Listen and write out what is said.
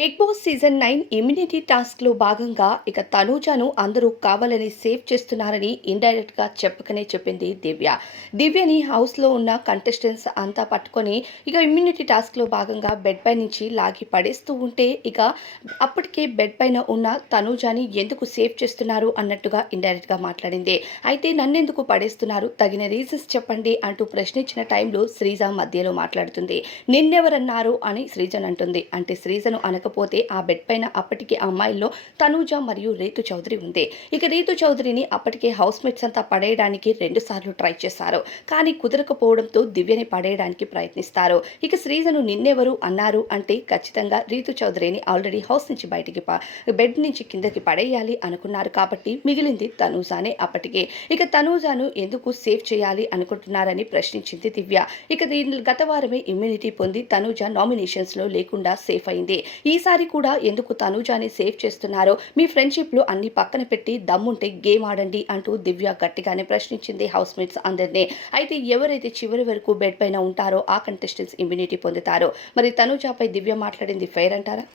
Bigg Boss season nine immunity టాస్క్లో భాగంగా ఇక తనూజాను అందరూ కావాలని సేవ్ చేస్తున్నారని ఇండైరెక్ట్గా చెప్పకనే చెప్పింది దివ్య. దివ్యని హౌస్లో ఉన్న కంటెస్టెంట్స్ అంతా పట్టుకొని ఇక ఇమ్యూనిటీ టాస్క్లో భాగంగా బెడ్ పై నుంచి లాగి పడేస్తూ ఉంటే ఇక అప్పటికే బెడ్ పైన ఉన్న తనూజాని ఎందుకు సేవ్ చేస్తున్నారు అన్నట్టుగా ఇండైరెక్ట్గా మాట్లాడింది. అయితే నన్నెందుకు పడేస్తున్నారు? తగిన రీజన్స్ చెప్పండి అంటూ ప్రశ్నించిన టైంలో శ్రీజ మధ్యలో మాట్లాడుతుంది. నిన్నెవరన్నారు అని శ్రీజన్ అంటుంది. అంటే శ్రీజను లేకపోతే ఆ బెడ్ పైన అప్పటికి అమ్మాయిల్లో తనూజ మరియు రీతు చౌదరి ఉంది. ఇక రీతు చౌదరిని అప్పటికే హౌస్ మేట్స్ అంతా పడేయడానికి రెండు సార్లు ట్రై చేశారు. కానీ కుదరకపోవడంతో దివ్యని పడేయడానికి ప్రయత్నిస్తారు. ఇక శ్రీజను నిన్నెవరు అన్నారు అంటే ఖచ్చితంగా రీతు చౌదరిని ఆల్రెడీ హౌస్ నుంచి బయటికి బెడ్ నుంచి కిందకి పడేయాలి అనుకున్నారు కాబట్టి మిగిలింది తనూజానే అప్పటికే. ఇక తనూజాను ఎందుకు సేవ్ చేయాలి అనుకుంటున్నారని ప్రశ్నించింది దివ్య. ఇక దీని గత వారమే ఇమ్యూనిటీ పొంది తనూజ నామినేషన్స్లో లేకుండా సేఫ్ అయింది. ఈసారి కూడా ఎందుకు తనూజాని సేవ్ చేస్తున్నారో మీ ఫ్రెండ్షిప్లు అన్ని పక్కన పెట్టి దమ్ముంటే గేమ్ ఆడండి అంటూ దివ్య గట్టిగానే ప్రశ్నించింది హౌస్ మేట్స్ అందరినీ. అయితే ఎవరైతే చివరి వరకు బెడ్ పైన ఉంటారో ఆ కంటెస్టెంట్స్ ఇమ్యూనిటీ పొందుతారో. మరి తనూజాపై దివ్య మాట్లాడింది ఫెయిర్ అంటారా?